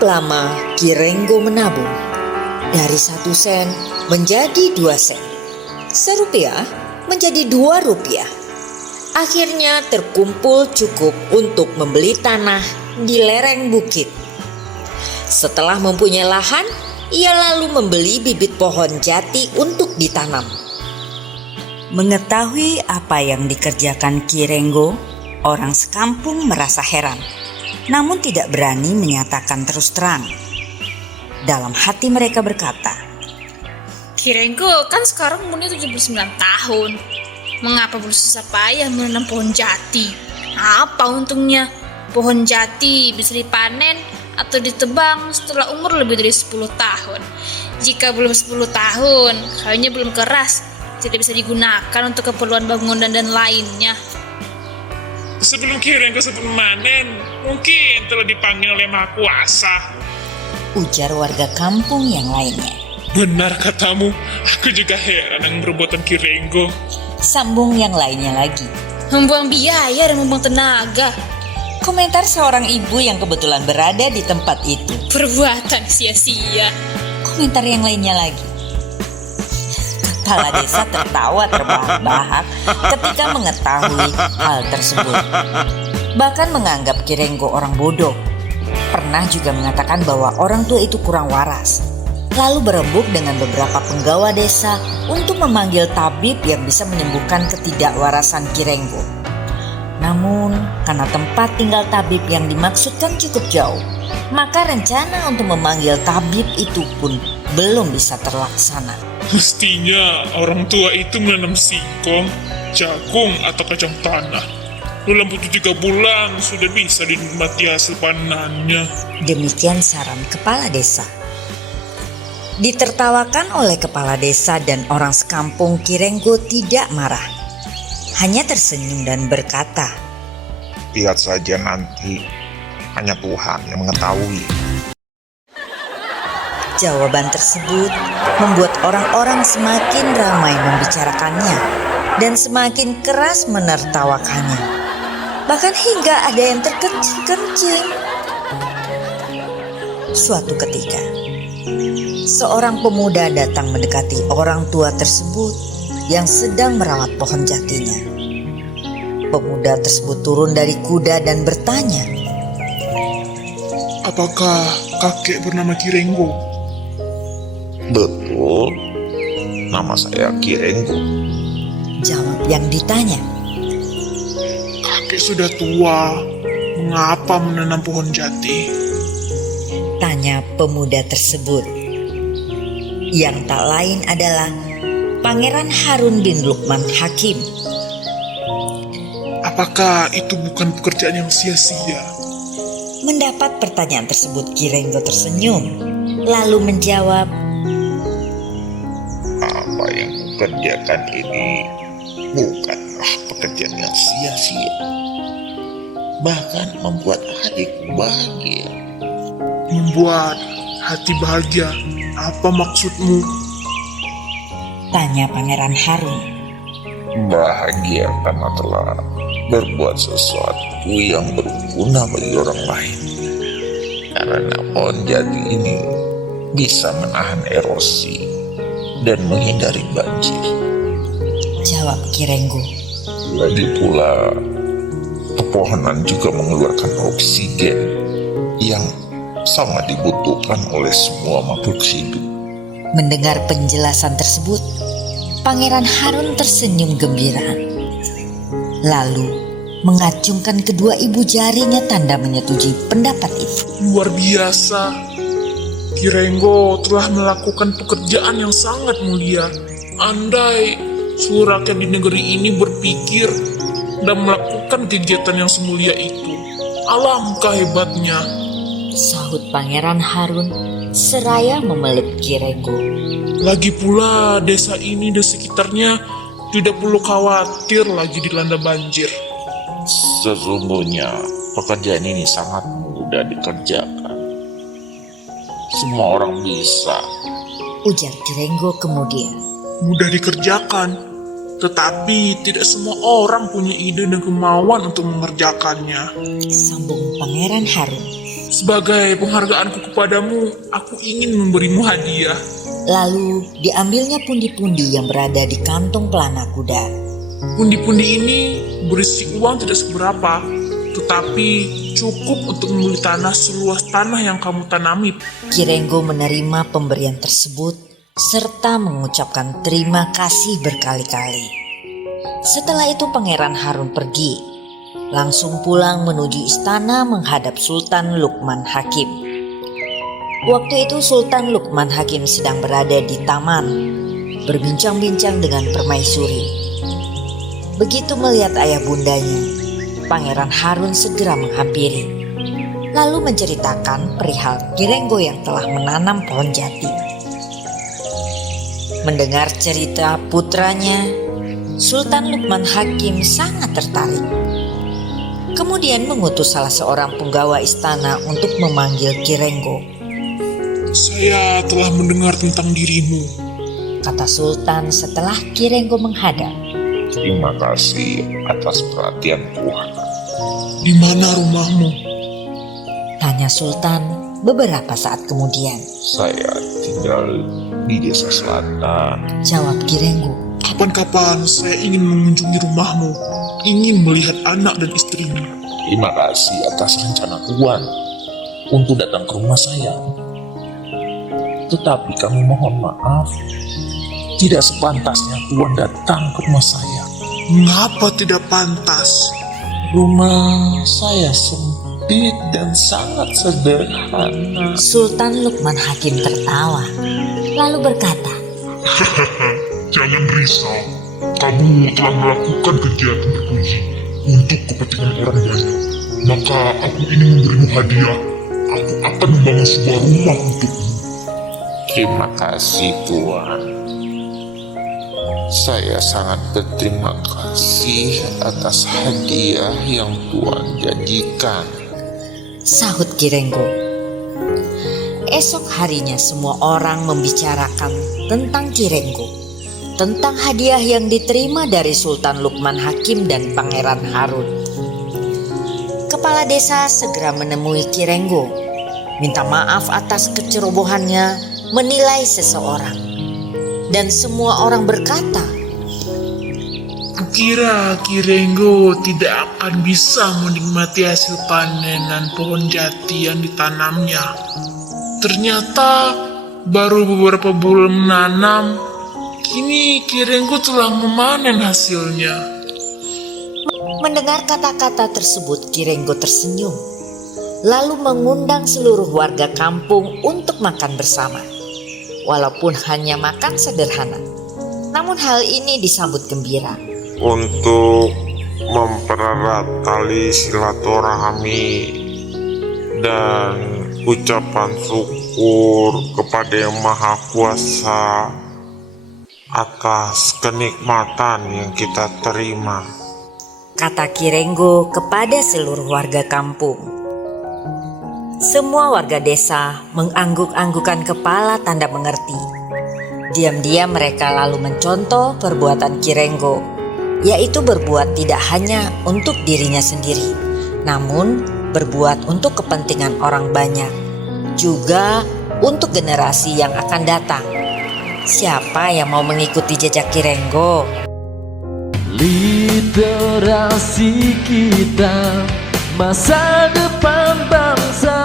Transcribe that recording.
Cukup lama Kirenggo menabung. Dari 1 sen menjadi 2 sen. Serupiah menjadi 2 rupiah. Akhirnya terkumpul cukup untuk membeli tanah di lereng bukit. Setelah mempunyai lahan, ia lalu membeli bibit pohon jati untuk ditanam. Mengetahui apa yang dikerjakan Kirenggo, orang sekampung merasa heran. Namun tidak berani menyatakan terus terang. Dalam hati mereka berkata, Kirenggo kan sekarang umurnya 79 tahun. Mengapa perlu susah payah menanam pohon jati? Apa untungnya? Pohon jati bisa dipanen atau ditebang setelah umur lebih dari 10 tahun. Jika belum 10 tahun, kayunya belum keras, tidak bisa digunakan untuk keperluan bangunan dan lainnya. Sebelum Kirenggo sebelum memanen, mungkin telah dipanggil oleh Maha Kuasa. ujar warga kampung yang lainnya. Benar katamu, aku juga heran dengan perbuatan Kirenggo. Sambung yang lainnya lagi. Membuang biaya dan membuang tenaga. Komentar seorang ibu yang kebetulan berada di tempat itu. Perbuatan sia-sia. Komentar yang lainnya lagi. Kepala desa tertawa terbahak-bahak ketika mengetahui hal tersebut. Bahkan menganggap Kirenggo orang bodoh. Pernah juga mengatakan bahwa orang tua itu kurang waras. Lalu berembuk dengan beberapa penggawa desa untuk memanggil tabib yang bisa menyembuhkan ketidakwarasan Kirenggo. Namun karena tempat tinggal tabib yang dimaksudkan cukup jauh, maka rencana untuk memanggil tabib itu pun belum bisa terlaksana. Mestinya orang tua itu menanam singkong, jagung, atau kacang tanah. Dalam waktu 3 bulan sudah bisa dinikmati hasil panenannya. Demikian saran kepala desa. Ditertawakan oleh kepala desa dan orang sekampung, Kirenggo tidak marah. Hanya tersenyum dan berkata, Lihat saja nanti, hanya Tuhan yang mengetahui. Jawaban tersebut membuat orang-orang semakin ramai membicarakannya dan semakin keras menertawakannya. Bahkan hingga ada yang terkencing-kencing. Suatu ketika, seorang pemuda datang mendekati orang tua tersebut yang sedang merawat pohon jatinya. Pemuda tersebut turun dari kuda dan bertanya, Apakah kakek bernama Kirenggo? Betul, nama saya Kirenggo. jawab yang ditanya. Kakek sudah tua, mengapa menanam pohon jati? Tanya pemuda tersebut. Yang tak lain adalah Pangeran Harun bin Lukman Hakim. Apakah itu bukan pekerjaan yang sia-sia? Mendapat pertanyaan tersebut, Kirenggo tersenyum, lalu menjawab, Apa yang kukerjakan ini bukanlah pekerjaan yang sia-sia. Bahkan membuat hatiku bahagia. Membuat hati bahagia, apa maksudmu? tanya Pangeran Harun. Bahagia karena telah berbuat sesuatu yang berguna bagi orang lain. Karena pohon jati ini bisa menahan erosi dan menghindari banjir. Jawab Kirenggo. Lagi pula, pepohonan juga mengeluarkan oksigen yang sangat dibutuhkan oleh semua makhluk hidup. Mendengar penjelasan tersebut, Pangeran Harun tersenyum gembira. Lalu mengacungkan kedua ibu jarinya tanda menyetujui pendapat itu. Luar biasa. Kirenggo telah melakukan pekerjaan yang sangat mulia. Andai seluruh rakyat di negeri ini berpikir dan melakukan kegiatan yang semulia itu, alangkah hebatnya. Sahut Pangeran Harun seraya memeluk Kirenggo. Lagi pula desa ini dan sekitarnya tidak perlu khawatir lagi dilanda banjir. Sesungguhnya pekerjaan ini sangat mudah dikerjakan. Semua orang bisa. Ujar Kirenggo kemudian. Mudah dikerjakan, tetapi tidak semua orang punya ide dan kemauan untuk mengerjakannya. Sambung Pangeran Harun. Sebagai penghargaanku kepadamu, aku ingin memberimu hadiah. Lalu diambilnya pundi-pundi yang berada di kantong pelana kuda. Pundi-pundi ini berisi uang tidak seberapa, tetapi cukup untuk membeli tanah seluas tanah yang kamu tanami. Kirenggo menerima pemberian tersebut serta mengucapkan terima kasih berkali-kali. Setelah itu Pangeran Harun pergi, langsung pulang menuju istana menghadap Sultan Luqman Hakim. Waktu itu Sultan Luqman Hakim sedang berada di taman, berbincang-bincang dengan permaisuri. Begitu melihat ayah bundanya, Pangeran Harun segera menghampiri, lalu menceritakan perihal Kirenggo yang telah menanam pohon jati. Mendengar cerita putranya, Sultan Luqman Hakim sangat tertarik. Kemudian mengutus salah seorang penggawa istana untuk memanggil Kirenggo. Saya telah mendengar tentang dirimu. Kata Sultan setelah Kirenggo menghadap. Terima kasih atas perhatian Tuhan. Di mana rumahmu? Tanya Sultan beberapa saat kemudian. Saya tinggal di desa selatan. Jawab Kirenggo. Kapan-kapan saya ingin mengunjungi rumahmu, ingin melihat anak dan istrimu. Terima kasih atas rencana Tuhan untuk datang ke rumah saya. Tetapi kami mohon maaf, tidak sepantasnya Tuhan datang ke rumah saya. Mengapa tidak pantas? Rumah saya sempit dan sangat sederhana. Sultan Luqman Hakim tertawa, lalu berkata, Jangan risau, kamu telah melakukan kegiatan terpuji untuk kepentingan orang banyak. Maka aku ingin memberimu hadiah. Aku akan membangun sebuah rumah untukmu. Terima kasih Tuhan. Saya sangat berterima kasih atas hadiah yang Tuhan janjikan. sahut Kirenggo. Esok harinya semua orang membicarakan tentang Kirenggo, tentang hadiah yang diterima dari Sultan Luqman Hakim dan Pangeran Harun. Kepala desa segera menemui Kirenggo, minta maaf atas kecerobohannya menilai seseorang. Dan semua orang berkata, Kukira Kirenggo tidak akan bisa menikmati hasil panenan pohon jati yang ditanamnya. Ternyata baru beberapa bulan menanam, kini Kirenggo telah memanen hasilnya. mendengar kata-kata tersebut Kirenggo tersenyum, lalu mengundang seluruh warga kampung untuk makan bersama. Walaupun hanya makan sederhana, namun hal ini disambut gembira. Untuk mempererat tali silaturahmi dan ucapan syukur kepada Yang Maha Kuasa atas kenikmatan yang kita terima. Kata Kirenggo kepada seluruh warga kampung. Semua warga desa mengangguk-anggukan kepala tanda mengerti. Diam-diam mereka lalu mencontoh perbuatan Kirenggo, yaitu berbuat tidak hanya untuk dirinya sendiri, namun berbuat untuk kepentingan orang banyak, juga untuk generasi yang akan datang. Siapa yang mau mengikuti jejak Kirenggo? Literasi kita, masa depan bangsa.